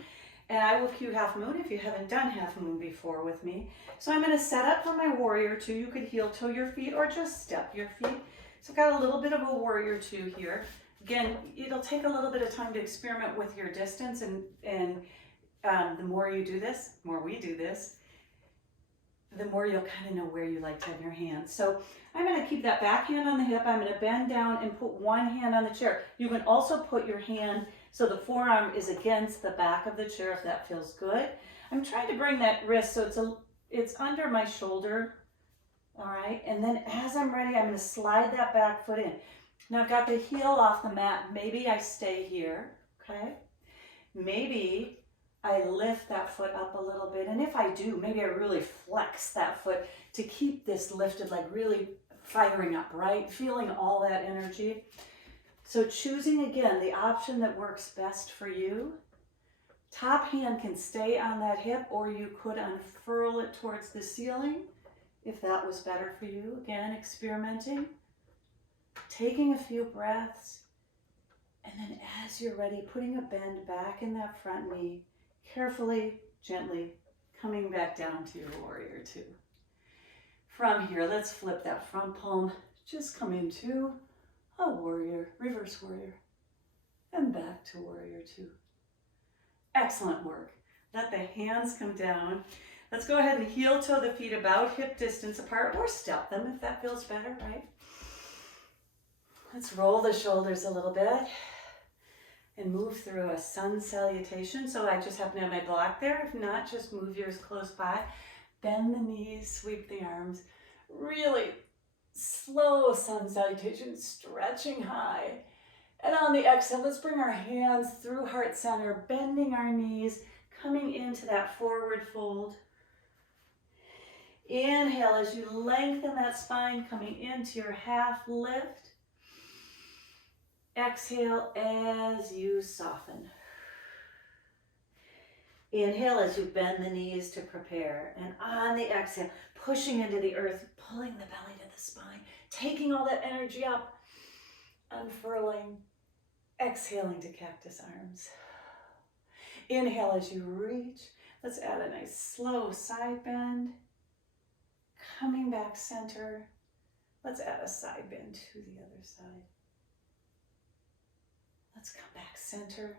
And I will cue half moon if you haven't done half moon before with me. So I'm going to set up for my warrior two. You could heel toe your feet or just step your feet. So I've got a little bit of a warrior two here. Again, it'll take a little bit of time to experiment with your distance, and the more you do this, the more we do this, the more you'll kind of know where you like to have your hands. So I'm going to keep that back hand on the hip. I'm going to bend down and put one hand on the chair. You can also put your hand so the forearm is against the back of the chair if that feels good. I'm trying to bring that wrist so it's under my shoulder, all right? And then as I'm ready, I'm going to slide that back foot in. Now I've got the heel off the mat. Maybe I stay here, okay? Maybe I lift that foot up a little bit. And if I do, maybe I really flex that foot to keep this lifted, like really firing up, right? Feeling all that energy. So choosing again the option that works best for you. Top hand can stay on that hip, or you could unfurl it towards the ceiling if that was better for you. Again, experimenting. Taking a few breaths, and then as you're ready, putting a bend back in that front knee, carefully, gently coming back down to your warrior two. From here, let's flip that front palm, just come into a warrior, reverse warrior, and back to warrior two. Excellent work. Let the hands come down. Let's go ahead and heel toe the feet about hip distance apart, or step them if that feels better, right? Let's roll the shoulders a little bit and move through a sun salutation. So I just happen to have my block there. If not, just move yours close by. Bend the knees, sweep the arms. Really Slow sun salutation, stretching high. And on the exhale, let's bring our hands through heart center, bending our knees, coming into that forward fold. Inhale as you lengthen that spine, coming into your half lift. Exhale as you soften. Inhale as you bend the knees to prepare. And on the exhale, pushing into the earth, pulling the belly to the spine, taking all that energy up, unfurling, exhaling to cactus arms. Inhale as you reach. Let's add a nice slow side bend. Coming back center. Let's add a side bend to the other side. Let's come back center.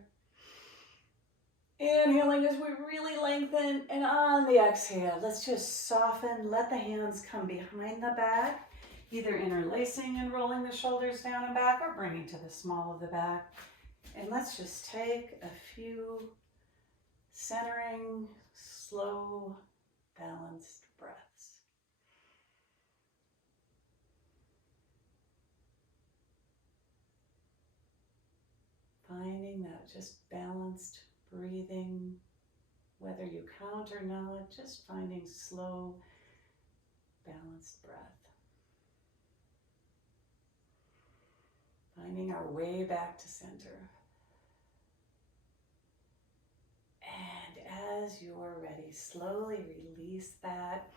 Inhaling as we really lengthen, and on the exhale, let's just soften. Let the hands come behind the back, either interlacing and rolling the shoulders down and back or bringing to the small of the back. And let's just take a few centering, slow, balanced breaths. Finding that just balanced breathing, whether you count or not, just finding slow, balanced breath. Finding our way back to center. And as you're ready, slowly release that.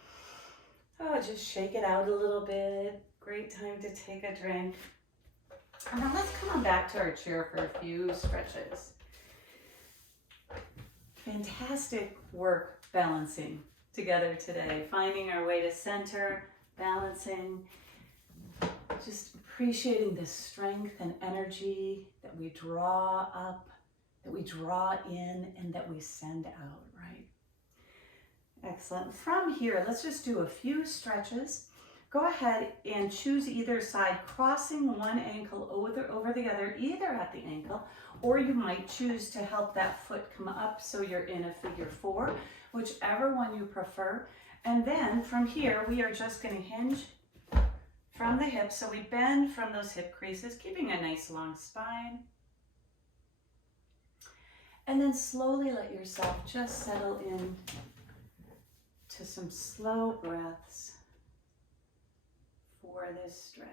Oh, just shake it out a little bit. Great time to take a drink. And then let's come on back to our chair for a few stretches. Fantastic work balancing together today. Finding our way to center, balancing, just appreciating the strength and energy that we draw up, that we draw in, and that we send out, right? Excellent. From here, let's just do a few stretches. Go ahead and choose either side, crossing one ankle over the other, either at the ankle, or you might choose to help that foot come up so you're in a figure four, whichever one you prefer. And then from here, we are just going to hinge from the hips. So we bend from those hip creases, keeping a nice long spine. And then slowly let yourself just settle in to some slow breaths for this stretch.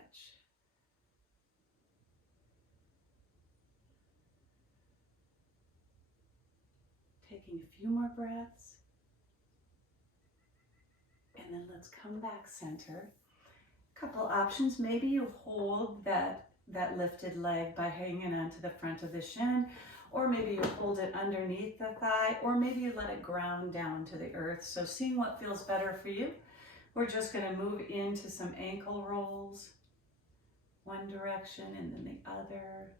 Taking a few more breaths. And then let's come back center. A couple options. Maybe you hold that lifted leg by hanging onto the front of the shin, or maybe you hold it underneath the thigh, or maybe you let it ground down to the earth. So seeing what feels better for you. We're just going to move into some ankle rolls, one direction and then the other.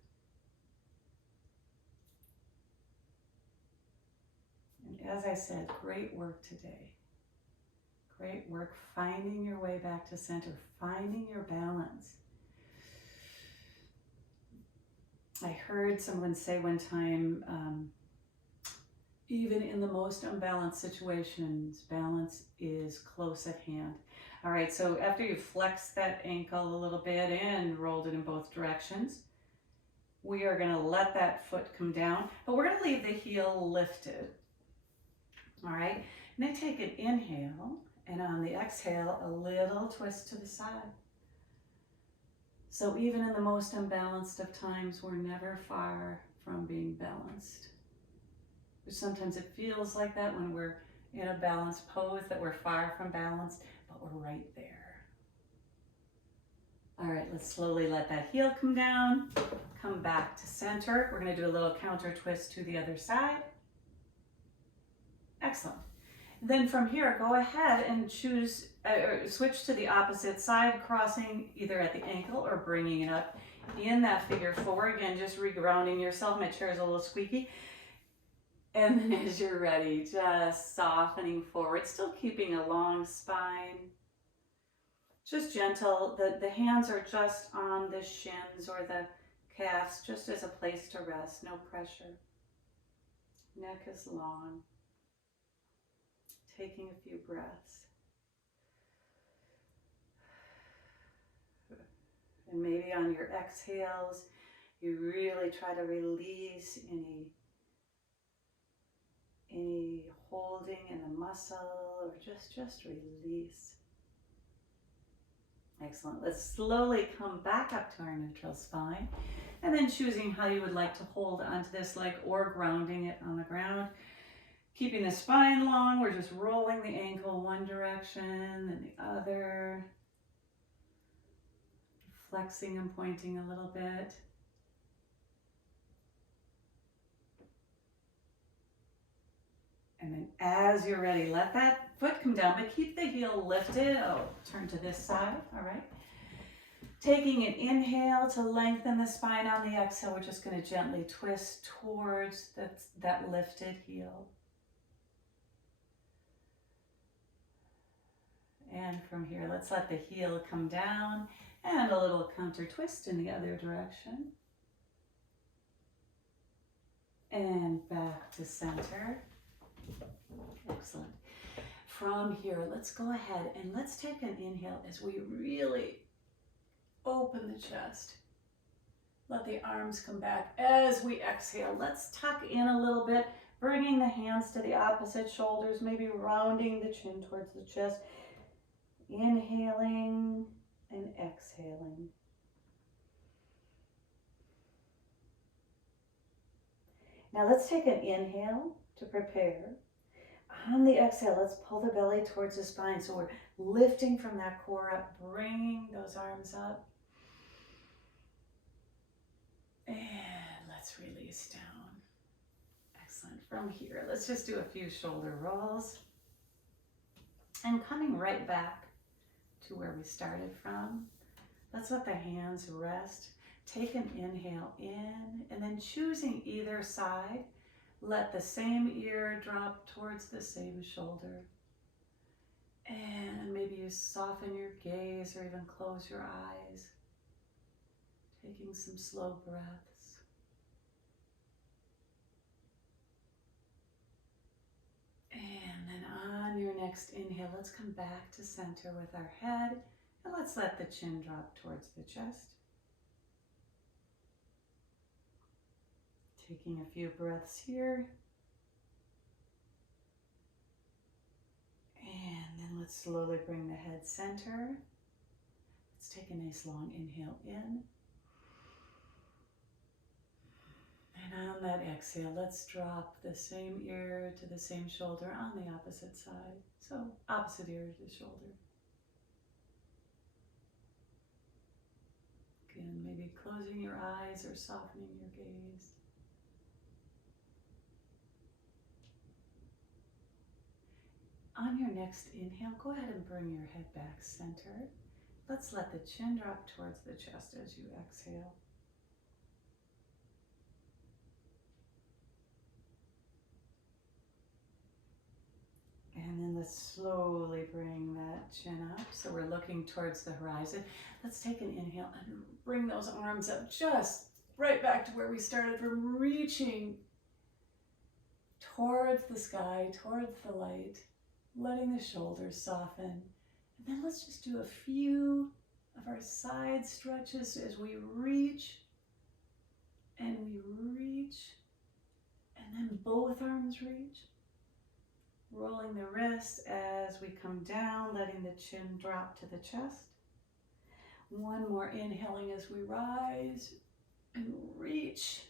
And as I said, great work today. Great work finding your way back to center, finding your balance. I heard someone say one time, even in the most unbalanced situations, balance is close at hand. All right, so after you flex that ankle a little bit and rolled it in both directions, we are going to let that foot come down, but we're going to leave the heel lifted. All right, and then take an inhale, and on the exhale, a little twist to the side. So even in the most unbalanced of times, we're never far from being balanced. Which sometimes it feels like that when we're in a balanced pose, that we're far from balanced, but we're right there. All right, let's slowly let that heel come down, come back to center. We're going to do a little counter twist to the other side. Excellent. Then from here, go ahead and choose, switch to the opposite side, crossing either at the ankle or bringing it up in that figure four. Again, just regrounding yourself. My chair is a little squeaky. And then as you're ready, just softening forward, still keeping a long spine. Just gentle. The hands are just on the shins or the calves, just as a place to rest, no pressure. Neck is long. Taking a few breaths. And maybe on your exhales, you really try to release any holding in the muscle, or just release. Excellent. Let's slowly come back up to our neutral spine, and then choosing how you would like to hold onto this leg or grounding it on the ground. Keeping the spine long, we're just rolling the ankle one direction and the other. Flexing and pointing a little bit. And then as you're ready, let that foot come down, but keep the heel lifted. Oh, turn to this side, all right. Taking an inhale to lengthen the spine. On the exhale, we're just going to gently twist towards that lifted heel. And from here, let's let the heel come down and a little counter twist in the other direction. And back to center. Excellent. From here, let's go ahead and let's take an inhale as we really open the chest. Let the arms come back as we exhale. Let's tuck in a little bit, bringing the hands to the opposite shoulders, maybe rounding the chin towards the chest. Inhaling and exhaling. Now let's take an inhale to prepare. On the exhale, let's pull the belly towards the spine. So we're lifting from that core up, bringing those arms up. And let's release down. Excellent. From here, let's just do a few shoulder rolls. And coming right back to where we started from, let's let the hands rest. Take an inhale in, and then choosing either side, let the same ear drop towards the same shoulder. And maybe you soften your gaze or even close your eyes. Taking some slow breaths. And then on your next inhale, let's come back to center with our head, and let's let the chin drop towards the chest. Taking a few breaths here. And then let's slowly bring the head center. Let's take a nice long inhale in. And on that exhale, let's drop the same ear to the same shoulder on the opposite side. So opposite ear to shoulder. Again, maybe closing your eyes or softening your gaze. On your next inhale, go ahead and bring your head back center. Let's let the chin drop towards the chest as you exhale. And then let's slowly bring that chin up. So we're looking towards the horizon. Let's take an inhale and bring those arms up just right back to where we started from, reaching towards the sky, towards the light, letting the shoulders soften. And then let's just do a few of our side stretches as we reach and we reach, and then both arms reach. Rolling the wrists as we come down, letting the chin drop to the chest. One more, inhaling as we rise and reach.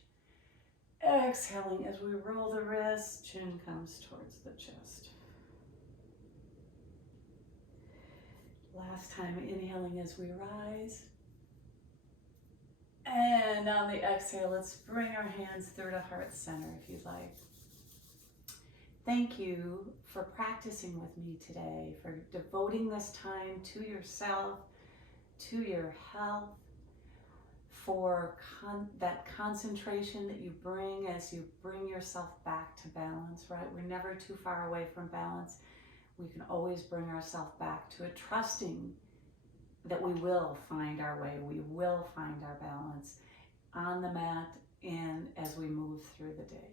Exhaling as we roll the wrists, chin comes towards the chest. Last time, inhaling as we rise. And on the exhale, let's bring our hands through to heart center if you'd like. Thank you for practicing with me today, for devoting this time to yourself, to your health, for that concentration that you bring as you bring yourself back to balance, right? We're never too far away from balance. We can always bring ourselves back to it, trusting that we will find our way, we will find our balance on the mat and as we move through the day.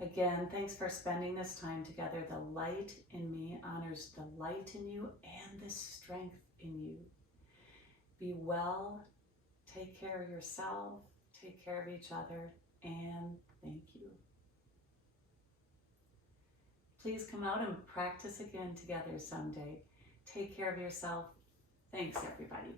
Again, thanks for spending this time together. The light in me honors the light in you and the strength in you. Be well, take care of yourself, take care of each other, and thank you. Please come out and practice again together someday. Take care of yourself. Thanks, everybody.